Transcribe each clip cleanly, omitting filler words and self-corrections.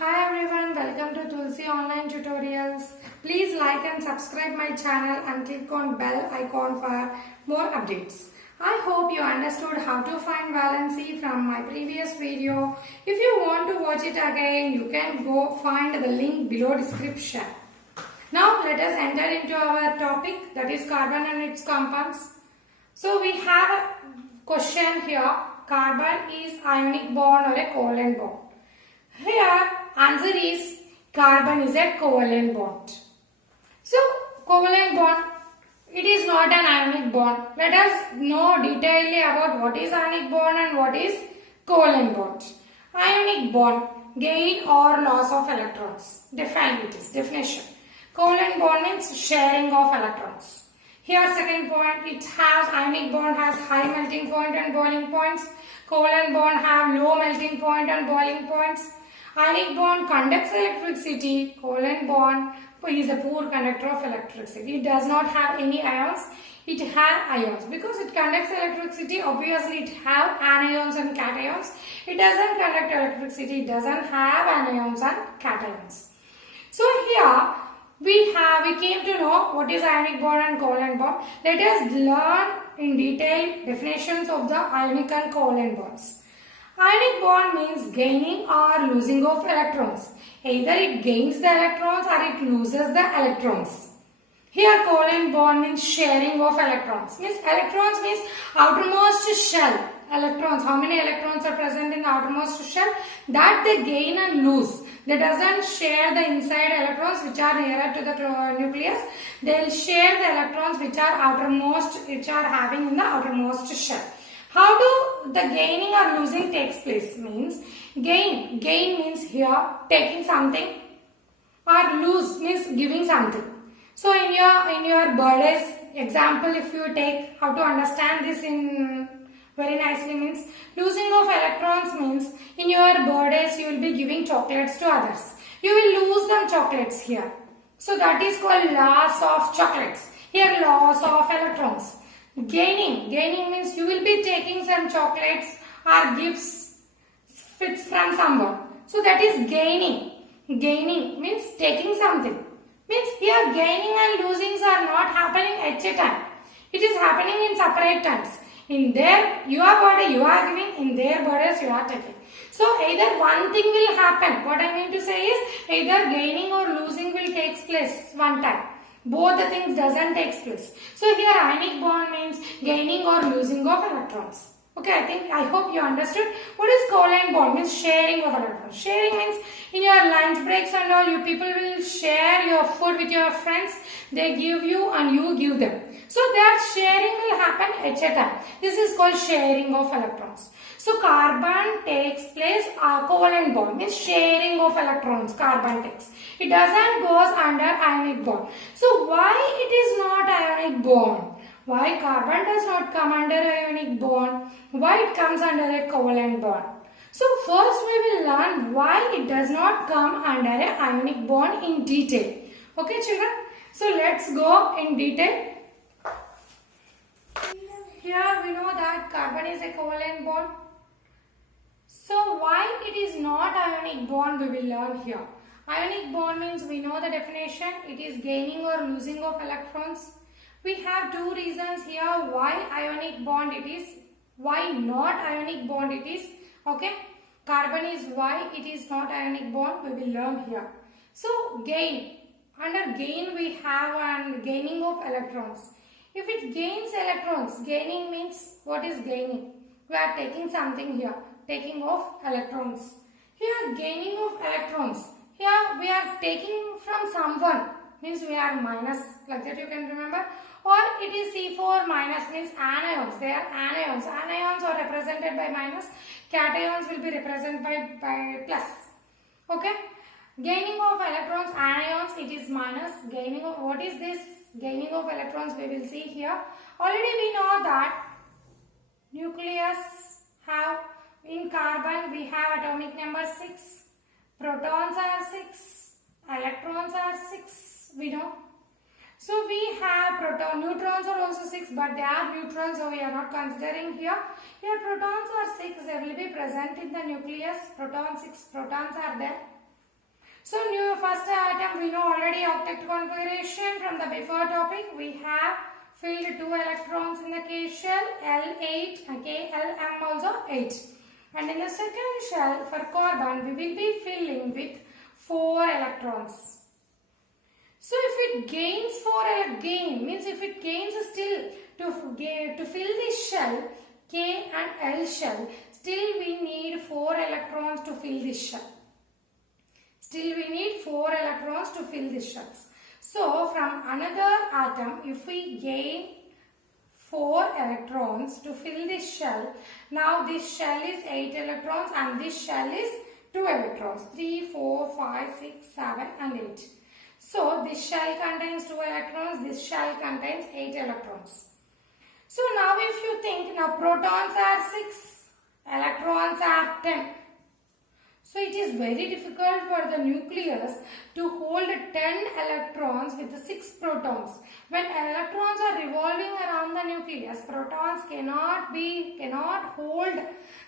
Hi everyone, welcome to Tulsi Online Tutorials. Please like and subscribe my channel and click on bell icon for more updates. I hope you understood how to find valency from my previous video. If you want to watch it again, you can go find the link below description. Now let us enter into our topic, that is carbon and its compounds. So we have a question here, carbon is ionic bond or a covalent bond. Here answer is carbon is a covalent bond. So covalent bond, it is not an ionic bond. Let us know detailedly about what is ionic bond and what is covalent bond. Ionic bond, gain or loss of electrons. Define it is definition. Covalent bond means sharing of electrons. Here second point, it has ionic bond has high melting point and boiling points. Covalent bond have low melting point and boiling points. Ionic bond conducts electricity. Covalent bond is a poor conductor of electricity. It does not have any ions. It has ions. Because it conducts electricity, obviously it have anions and cations. It doesn't conduct electricity. It doesn't have anions and cations. So here we came to know what is ionic bond and covalent bond. Let us learn in detail definitions of the ionic and covalent bonds. Ionic bond means gaining or losing of electrons. Either it gains the electrons or it loses the electrons. Here covalent bond means sharing of electrons. Electrons means outermost shell. Electrons, how many electrons are present in the outermost shell? That they gain and lose. They doesn't share the inside electrons which are nearer to the nucleus. They will share the electrons which are outermost, which are having in the outermost shell. How do the gaining or losing takes place? Means gain means here taking something, or lose means giving something. So in your birthdays example, if you take how to understand this in very nicely, means losing of electrons means in your birthdays you will be giving chocolates to others. You will lose some chocolates here. So that is called loss of chocolates. Here loss of electrons. Gaining means you will be taking some chocolates or gifts from someone. So that is gaining. Gaining means taking something. Means here gaining and losing are not happening at a time. It is happening in separate times. In your body you are giving, in their bodies you are taking. So either one thing will happen. What I mean to say is either gaining or losing will take place one time. Both the things doesn't take place. So here ionic bond means gaining or losing of electrons. Okay, I hope you understood. What is covalent bond? Means sharing of electrons. Sharing means in your lunch breaks and all, you people will share your food with your friends. They give you and you give them. So that sharing will happen at a time. This is called sharing of electrons. So carbon takes place, covalent bond means sharing of electrons, carbon takes. It doesn't goes under ionic bond. So why it is not ionic bond? Why carbon does not come under ionic bond? Why it comes under a covalent bond? So first we will learn why it does not come under a ionic bond in detail. Okay children? So let's go in detail. Here we know that carbon is a covalent bond. So why it is not ionic bond we will learn here. Ionic bond means we know the definition. It is gaining or losing of electrons. We have two reasons here why ionic bond it is, why not ionic bond it is. Okay, carbon is why it is not ionic bond we will learn here. So gain, under gain we have and gaining of electrons. If it gains electrons, gaining means what is gaining? We are taking something here, taking of electrons. Here gaining of electrons, here we are taking from someone, means we are minus, like that you can remember. Or it is C4 minus means anions. They are anions. Anions are represented by minus. Cations will be represented by plus. Okay. Gaining of electrons, anions, it is minus. Gaining of, what is this? Gaining of electrons we will see here. Already we know that nucleus have, in carbon we have atomic number 6. Protons are 6. Electrons are 6. We know. So we have neutrons are also 6, but they are neutrons, so we are not considering here. Here protons are 6, they will be present in the nucleus. Proton 6 protons are there. So new first atom we know already octet configuration from the before topic. We have filled 2 electrons in the K shell, L8, okay, Lm also 8. And in the second shell for carbon we will be filling with 4 electrons. So if it gains 4 means if it gains still to fill this shell, K and L shell, still we need 4 electrons to fill this shell. Still we need 4 electrons to fill this shells. So from another atom, if we gain 4 electrons to fill this shell, now this shell is 8 electrons and this shell is 2 electrons. 3, 4, 5, 6, 7 and 8. So this shell contains 2 electrons, this shell contains 8 electrons. So now if you think, now protons are 6, electrons are 10. So it is very difficult for the nucleus to hold 10 electrons with the 6 protons. When electrons are revolving around the nucleus, protons cannot hold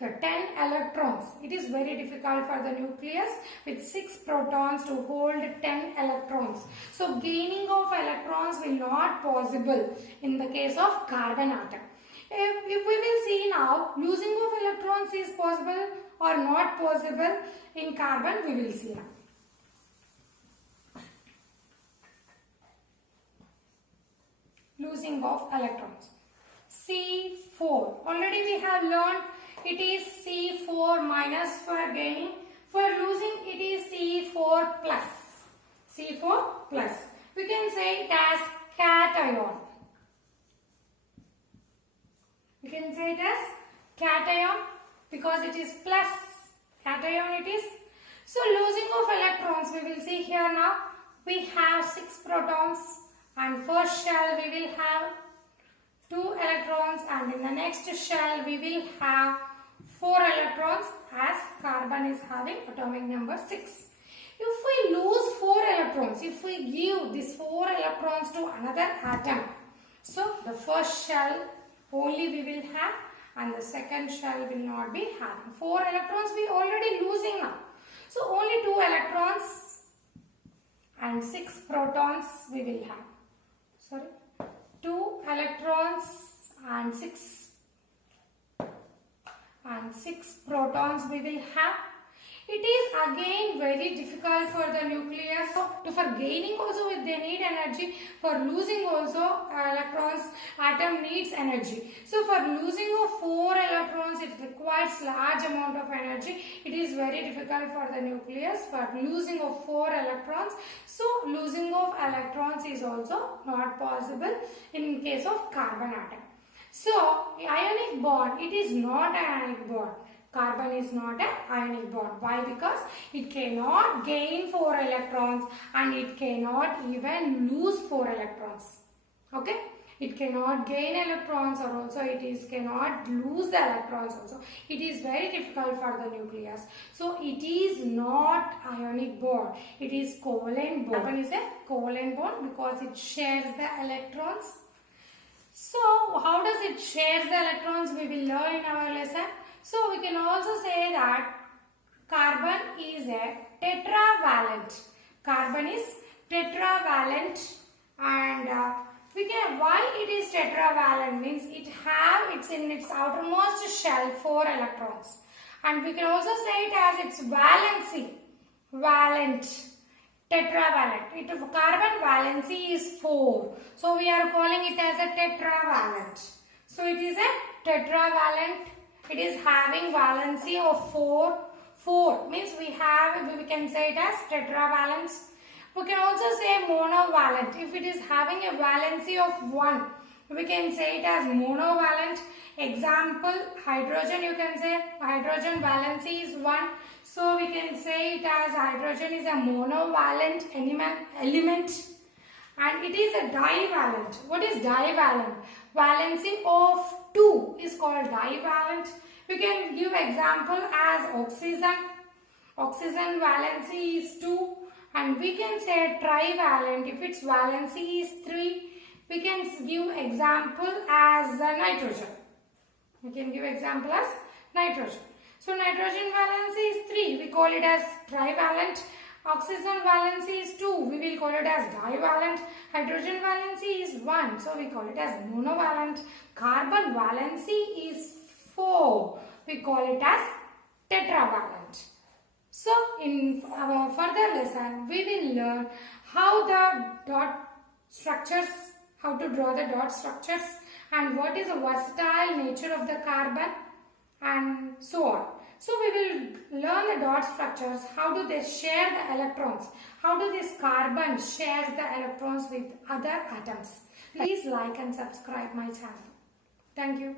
the 10 electrons. It is very difficult for the nucleus with 6 protons to hold 10 electrons. So gaining of electrons will not possible in the case of carbon atom. If we will see now, losing of electrons is possible or not possible in carbon, we will see now. Losing of electrons. C4. Already we have learned it is C4 minus for gaining. For losing it is C4 plus. C4 plus. We can say it as cation. We can say it as cation because it is plus. Cation it is. So losing of electrons we will see here now. We have 6 protons and first shell we will have 2 electrons and in the next shell we will have 4 electrons as carbon is having atomic number 6. If we lose 4 electrons, if we give these 4 electrons to another atom, so the first shell only we will have and the second shell will not be having. 4 electrons we already losing now. So only 2 electrons and 6 protons we will have. Sorry, 2 electrons and 6 protons we will have. It is again very difficult for the nucleus. So for gaining also they need energy. For losing also electrons, atom needs energy. So for losing of 4 electrons it requires large amount of energy. It is very difficult for the nucleus for losing of 4 electrons. So losing of electrons is also not possible in case of carbon atom. So ionic bond, it is not an ionic bond. Carbon is not an ionic bond. Why? Because it cannot gain 4 electrons and it cannot even lose 4 electrons. Okay? It cannot gain electrons or also cannot lose the electrons also. It is very difficult for the nucleus. So it is not ionic bond. It is covalent bond. Carbon is a covalent bond because it shares the electrons. So how does it share the electrons? We will learn in our lesson. So we can also say that carbon is a tetravalent. Carbon is tetravalent and why it is tetravalent means it's in its outermost shell 4 electrons. And we can also say it as its valency. Valent. Tetravalent. Carbon valency is 4. So we are calling it as a tetravalent. So it is a tetravalent. It is having valency of 4. 4 means we can say it as tetravalence. We can also say monovalent. If it is having a valency of 1, we can say it as monovalent. Example, hydrogen, you can say hydrogen valency is 1. So we can say it as hydrogen is a monovalent element. And it is a divalent. What is divalent? Valency of 2 is called divalent. We can give example as oxygen. Oxygen valency is 2. And we can say trivalent. If its valency is 3, we can give example as nitrogen. We can give example as nitrogen. So nitrogen valency is 3. We call it as trivalent. Oxygen valency is 2. We will call it as divalent. Hydrogen valency is 1. So we call it as monovalent. Carbon valency is 4. We call it as tetravalent. So in our further lesson, we will learn how the dot structures, how to draw the dot structures, and what is the versatile nature of the carbon, and so on. So we will learn the dot structures, how do they share the electrons, how do this carbon shares the electrons with other atoms. Please like and subscribe my channel. Thank you.